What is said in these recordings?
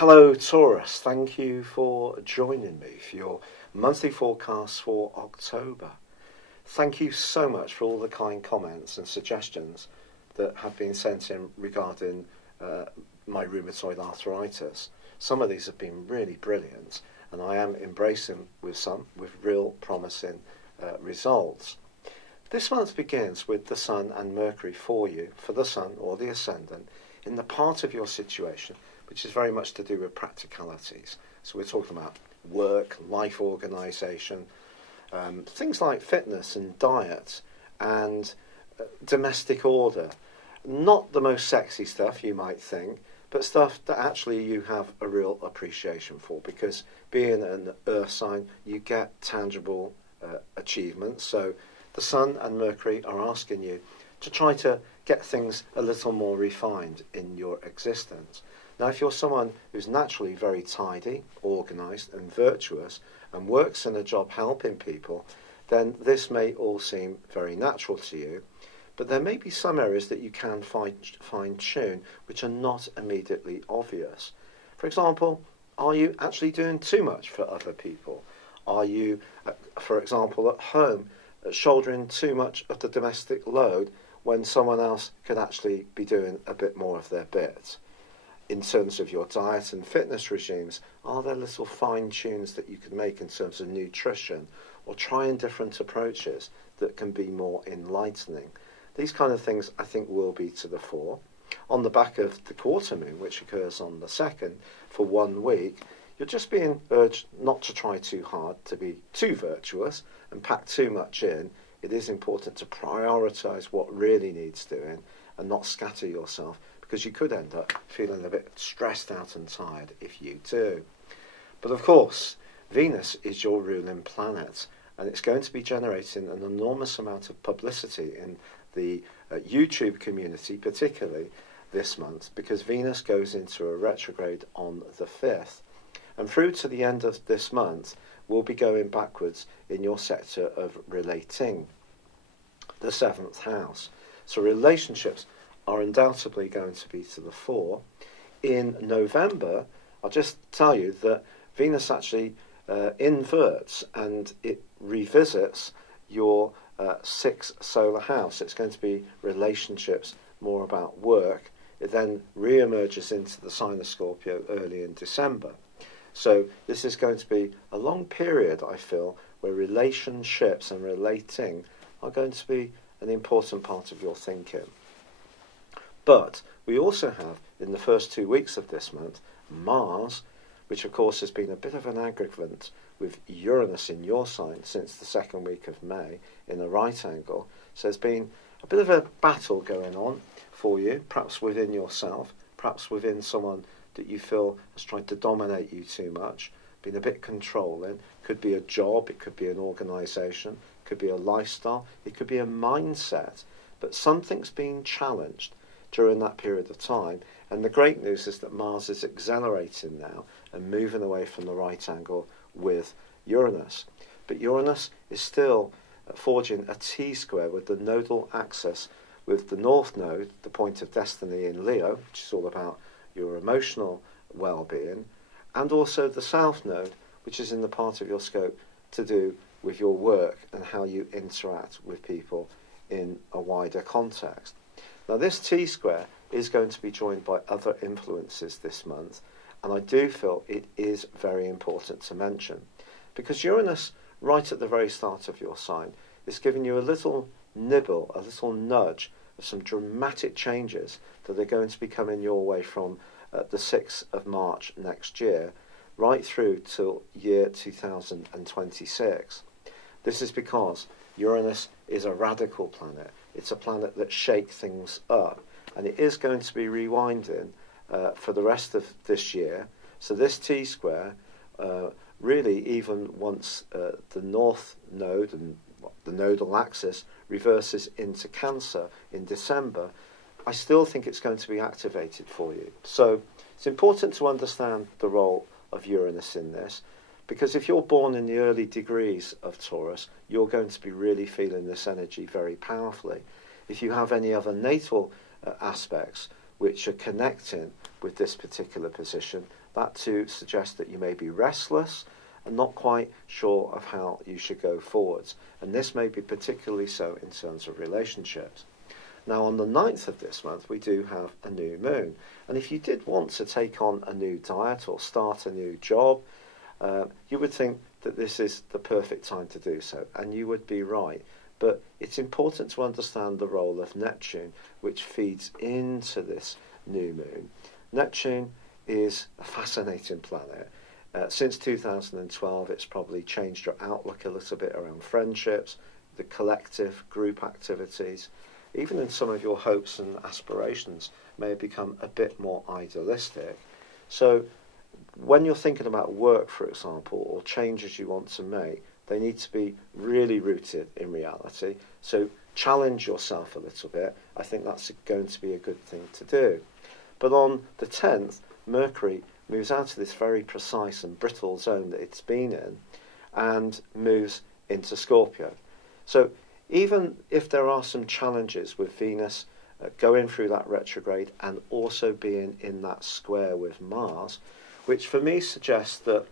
Hello Taurus, thank you for joining me for your monthly forecast for October. Thank you so much for all the kind comments and suggestions that have been sent in regarding my rheumatoid arthritis. Some of these have been really brilliant, and I am embracing with some with real promising results. This month begins with the Sun and Mercury for you, for the Sun or the Ascendant, in the part of your situation which is very much to do with practicalities. So we're talking about work, life organisation, things like fitness and diet and domestic order. Not the most sexy stuff you might think, but stuff that actually you have a real appreciation for, because being an earth sign, you get tangible achievements. So the Sun and Mercury are asking you to try to get things a little more refined in your existence. Now, if you're someone who's naturally very tidy, organised and virtuous and works in a job helping people, then this may all seem very natural to you. But there may be some areas that you can fine-tune which are not immediately obvious. For example, are you actually doing too much for other people? Are you, for example, at home shouldering too much of the domestic load when someone else could actually be doing a bit more of their bit? In terms of your diet and fitness regimes, are there little fine-tunes that you could make in terms of nutrition, or trying different approaches that can be more enlightening? These kind of things, I think, will be to the fore. On the back of the quarter moon, which occurs on the 2nd for 1 week, you're just being urged not to try too hard, to be too virtuous and pack too much in. It is important to prioritise what really needs doing and not scatter yourself, because you could end up feeling a bit stressed out and tired if you do. But of course, Venus is your ruling planet, and it's going to be generating an enormous amount of publicity in the YouTube community, particularly this month, because Venus goes into a retrograde on the 5th. And through to the end of this month, we'll be going backwards in your sector of relating, the 7th house. So relationships are undoubtedly going to be to the fore. In November, I'll just tell you that Venus actually inverts and it revisits your 6th solar house. It's going to be relationships, more about work. It then re-emerges into the sign of Scorpio early in December. So this is going to be a long period, I feel, where relationships and relating are going to be an important part of your thinking. But we also have, in the first 2 weeks of this month, Mars, which of course has been a bit of an aggravant with Uranus in your sign since the 2nd week of May in a right angle. So there's been a bit of a battle going on for you, perhaps within yourself, perhaps within someone that you feel has tried to dominate you too much, been a bit controlling. Could be a job, it could be an organisation, it could be a lifestyle, it could be a mindset. But something's being challenged during that period of time, and the great news is that Mars is accelerating now and moving away from the right angle with Uranus. But Uranus is still forging a T-square with the nodal axis with the North Node, the point of destiny in Leo, which is all about your emotional well-being, and also the South Node, which is in the part of your scope to do with your work and how you interact with people in a wider context. Now, this T-square is going to be joined by other influences this month, and I do feel it is very important to mention, because Uranus, right at the very start of your sign, is giving you a little nibble, a little nudge of some dramatic changes that are going to be coming your way from the 6th of March next year, right through till year 2026. This is because Uranus is a radical planet. It's a planet that shakes things up, and it is going to be rewinding for the rest of this year. So this T-square, really, even once the North Node and the nodal axis reverses into Cancer in December, I still think it's going to be activated for you. So it's important to understand the role of Uranus in this, because if you're born in the early degrees of Taurus, you're going to be really feeling this energy very powerfully. If you have any other natal aspects which are connecting with this particular position, that to suggest that you may be restless and not quite sure of how you should go forwards. And this may be particularly so in terms of relationships. Now, on the 9th of this month, we do have a new moon. And if you did want to take on a new diet or start a new job, you would think that this is the perfect time to do so. And you would be right. But it's important to understand the role of Neptune, which feeds into this new moon. Neptune is a fascinating planet. Since 2012, it's probably changed your outlook a little bit around friendships, the collective group activities. Even in some of your hopes and aspirations may have become a bit more idealistic. So when you're thinking about work, for example, or changes you want to make, they need to be really rooted in reality. So challenge yourself a little bit. I think that's going to be a good thing to do. But on the 10th, Mercury moves out of this very precise and brittle zone that it's been in and moves into Scorpio. So even if there are some challenges with Venus going through that retrograde and also being in that square with Mars, which for me suggests that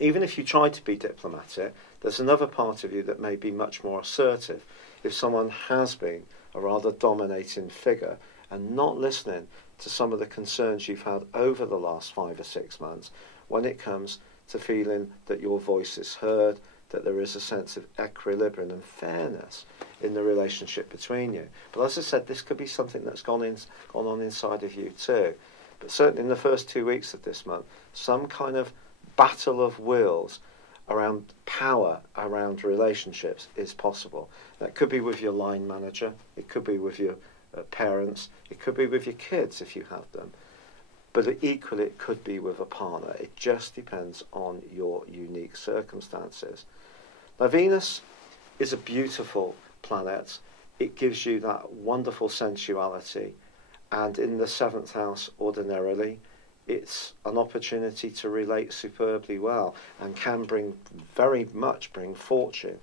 even if you try to be diplomatic, there's another part of you that may be much more assertive if someone has been a rather dominating figure and not listening to some of the concerns you've had over the last 5 or 6 months when it comes to feeling that your voice is heard, that there is a sense of equilibrium and fairness in the relationship between you. But as I said, this could be something that's gone on inside of you too. But certainly in the first 2 weeks of this month, some kind of battle of wills around power, around relationships is possible. That could be with your line manager, it could be with your parents, it could be with your kids if you have them. But equally it could be with a partner. It just depends on your unique circumstances. Now Venus is a beautiful planet. It gives you that wonderful sensuality, and in the 7th house ordinarily it's an opportunity to relate superbly well and can very much bring fortune.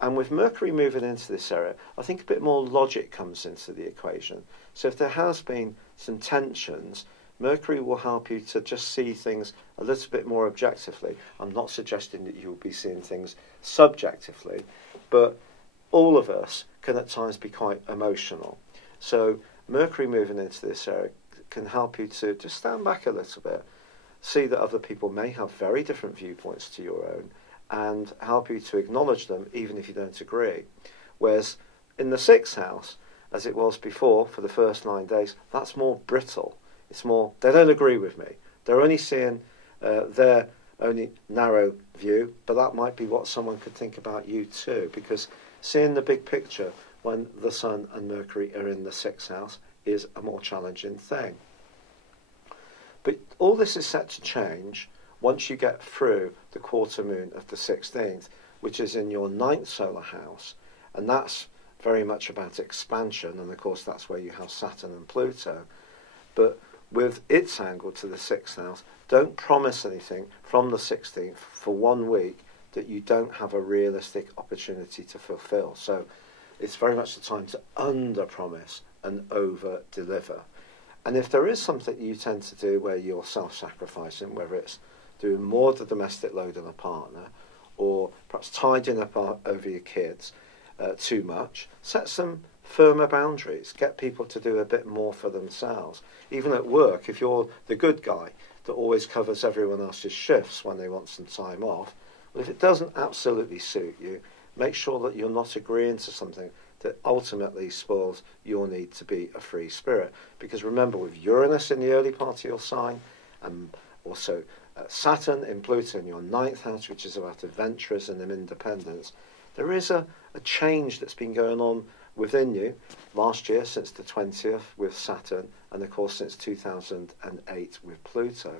And with Mercury moving into this area, I think a bit more logic comes into the equation. So if there has been some tensions, Mercury will help you to just see things a little bit more objectively. I'm not suggesting that you'll be seeing things subjectively, but all of us can at times be quite emotional. So Mercury moving into this area can help you to just stand back a little bit, see that other people may have very different viewpoints to your own, and help you to acknowledge them even if you don't agree. Whereas in the 6th house, as it was before for the first 9 days, that's more brittle. It's more, they don't agree with me. They're only seeing their only narrow view, but that might be what someone could think about you too, because seeing the big picture when the Sun and Mercury are in the 6th house is a more challenging thing. But all this is set to change once you get through the quarter moon of the 16th, which is in your 9th solar house, and that's very much about expansion, and of course that's where you have Saturn and Pluto. But with its angle to the 6th house, don't promise anything from the 16th for 1 week that you don't have a realistic opportunity to fulfill. So it's very much the time to under-promise and over-deliver. And if there is something you tend to do where you're self-sacrificing, whether it's doing more of the domestic load on a partner, or perhaps tidying up over your kids too much, set some firmer boundaries. Get people to do a bit more for themselves. Even at work, if you're the good guy that always covers everyone else's shifts when they want some time off, well, if it doesn't absolutely suit you, make sure that you're not agreeing to something that ultimately spoils your need to be a free spirit. Because remember, with Uranus in the early part of your sign, and also Saturn in Pluto in your 9th house, which is about adventurism and independence, there is a change that's been going on within you last year since the 20th with Saturn, and of course since 2008 with Pluto,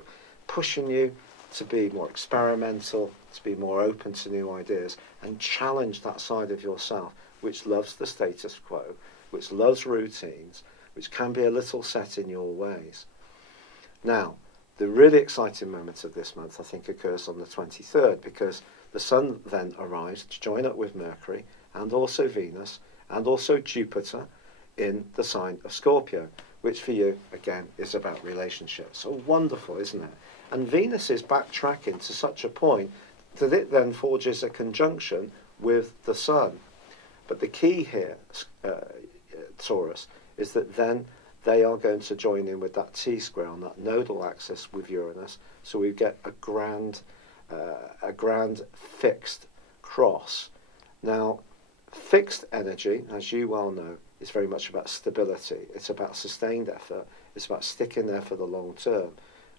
pushing you to be more experimental, to be more open to new ideas, and challenge that side of yourself which loves the status quo, which loves routines, which can be a little set in your ways. Now, the really exciting moment of this month, I think, occurs on the 23rd, because the Sun then arrives to join up with Mercury and also Venus and also Jupiter in the sign of Scorpio, which for you, again, is about relationships. So wonderful, isn't it? And Venus is backtracking to such a point that it then forges a conjunction with the Sun. But the key here, Taurus, is that then they are going to join in with that T-square on that nodal axis with Uranus. So we get a grand fixed cross. Now, fixed energy, as you well know, is very much about stability. It's about sustained effort. It's about sticking there for the long term.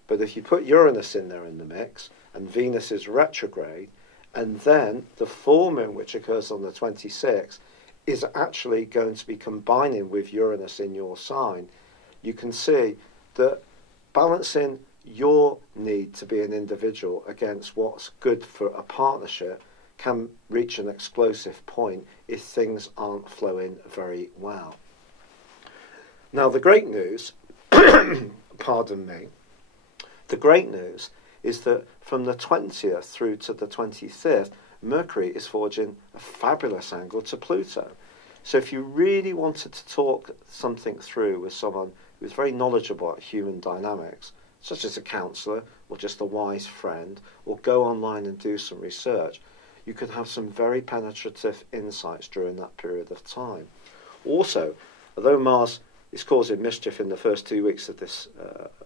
But if you put Uranus in there in the mix, and Venus is retrograde, and then the full moon, which occurs on the 26th, is actually going to be combining with Uranus in your sign, you can see that balancing your need to be an individual against what's good for a partnership can reach an explosive point if things aren't flowing very well. Now, the great news, pardon me, the great news is that from the 20th through to the 25th, Mercury is forging a fabulous angle to Pluto. So if you really wanted to talk something through with someone who's very knowledgeable about human dynamics, such as a counsellor or just a wise friend, or go online and do some research, you could have some very penetrative insights during that period of time. Also, although Mars is causing mischief in the first 2 weeks of this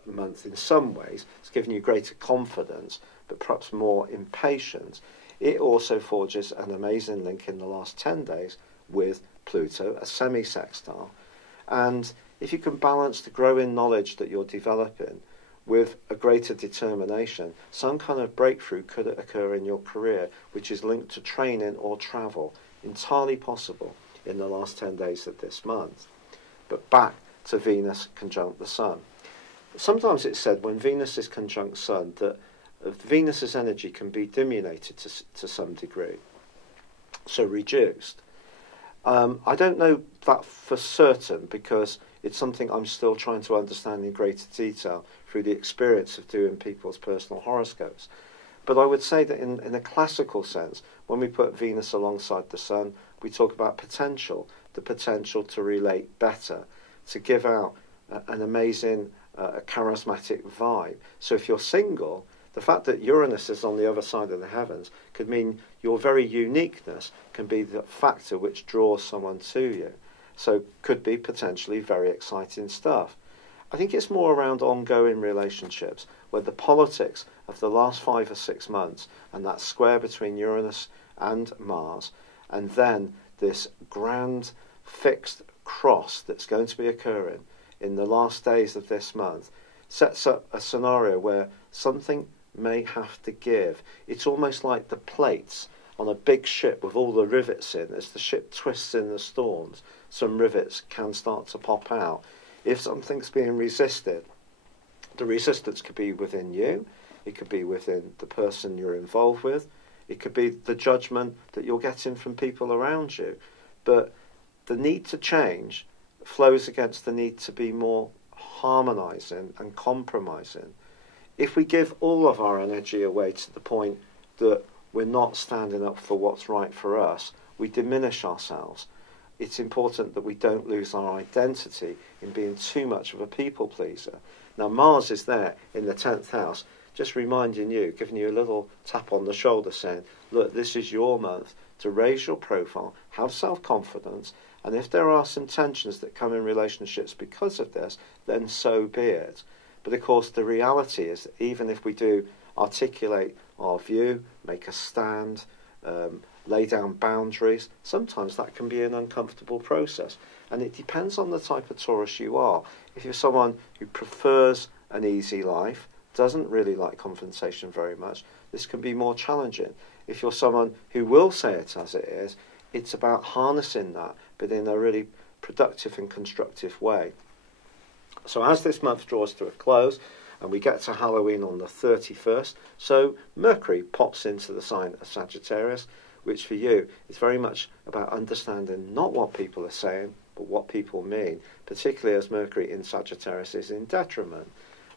month in some ways, it's giving you greater confidence, but perhaps more impatience, it also forges an amazing link in the last 10 days with Pluto, a semi-sextile. And if you can balance the growing knowledge that you're developing with a greater determination, some kind of breakthrough could occur in your career, which is linked to training or travel, entirely possible in the last 10 days of this month. But back to Venus conjunct the Sun. Sometimes it's said when Venus is conjunct Sun that Venus's energy can be diminuted to some degree, so reduced. I don't know that for certain because it's something I'm still trying to understand in greater detail through the experience of doing people's personal horoscopes. But I would say that in a classical sense, when we put Venus alongside the Sun, we talk about potential, the potential to relate better, to give out an amazing, charismatic vibe. So if you're single, the fact that Uranus is on the other side of the heavens could mean your very uniqueness can be the factor which draws someone to you. So could be potentially very exciting stuff. I think it's more around ongoing relationships, where the politics of the last 5 or 6 months and that square between Uranus and Mars, and then this grand fixed cross that's going to be occurring in the last days of this month, sets up a scenario where something may have to give. It's almost like the plates on a big ship with all the rivets in. As the ship twists in the storms, some rivets can start to pop out. If something's being resisted, the resistance could be within you, it could be within the person you're involved with, it could be the judgment that you're getting from people around you. But the need to change flows against the need to be more harmonising and compromising. If we give all of our energy away to the point that we're not standing up for what's right for us, we diminish ourselves. It's important that we don't lose our identity in being too much of a people pleaser. Now, Mars is there in the 10th house, just reminding you, giving you a little tap on the shoulder saying, look, this is your month to raise your profile, have self-confidence, and if there are some tensions that come in relationships because of this, then so be it. But of course, the reality is that even if we do articulate our view, make a stand, lay down boundaries, sometimes that can be an uncomfortable process. And it depends on the type of Taurus you are. If you're someone who prefers an easy life, doesn't really like confrontation very much, this can be more challenging. If you're someone who will say it as it is, it's about harnessing that, but in a really productive and constructive way. So as this month draws to a close, and we get to Halloween on the 31st, so Mercury pops into the sign of Sagittarius, which for you is very much about understanding not what people are saying, but what people mean, particularly as Mercury in Sagittarius is in detriment.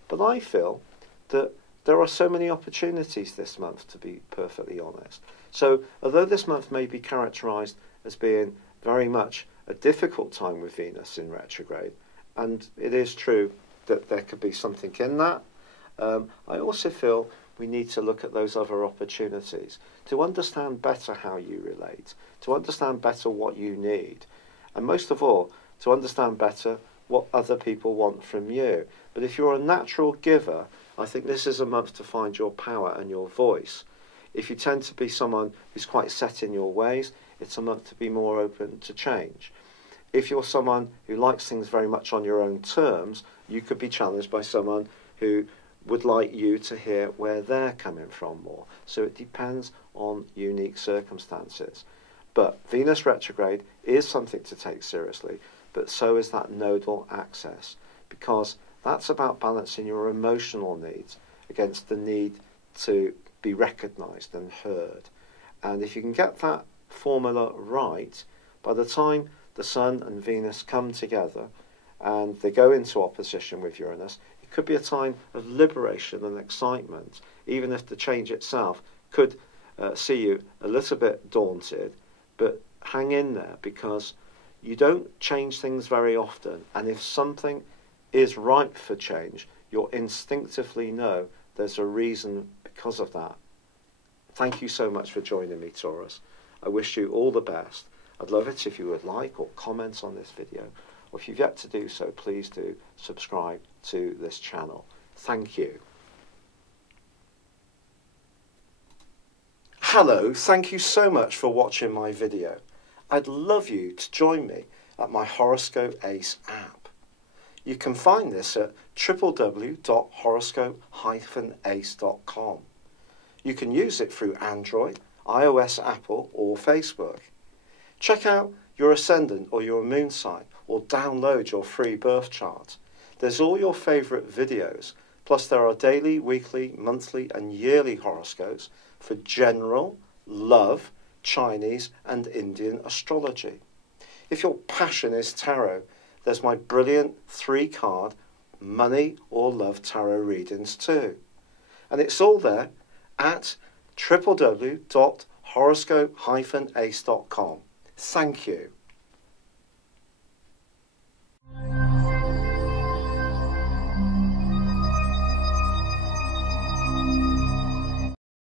But I feel that there are so many opportunities this month, to be perfectly honest. So although this month may be characterised as being very much a difficult time with Venus in retrograde, and it is true that there could be something in that. I also feel we need to look at those other opportunities to understand better how you relate, to understand better what you need, and most of all, to understand better what other people want from you. But if you're a natural giver, I think this is a month to find your power and your voice. If you tend to be someone who's quite set in your ways, it's a month to be more open to change. If you're someone who likes things very much on your own terms, you could be challenged by someone who would like you to hear where they're coming from more. So it depends on unique circumstances. But Venus retrograde is something to take seriously, but so is that nodal axis, because that's about balancing your emotional needs against the need to be recognised and heard. And if you can get that formula right, by the time the Sun and Venus come together and they go into opposition with Uranus, it could be a time of liberation and excitement, even if the change itself could see you a little bit daunted. But hang in there, because you don't change things very often, and if something is ripe for change, you'll instinctively know there's a reason because of that. Thank you so much for joining me, Taurus. I wish you all the best. I'd love it if you would like or comment on this video, or if you've yet to do so, please do subscribe to this channel. Thank you. Hello, thank you so much for watching my video. I'd love you to join me at my Horoscope Ace app. You can find this at www.horoscope-ace.com. You can use it through Android, iOS, Apple or Facebook. Check out your ascendant or your moon sign, or download your free birth chart. There's all your favourite videos, plus there are daily, weekly, monthly and yearly horoscopes for general, love, Chinese and Indian astrology. If your passion is tarot, there's my brilliant 3-card money or love tarot readings too. And it's all there at www.horoscope-ace.com. Thank you.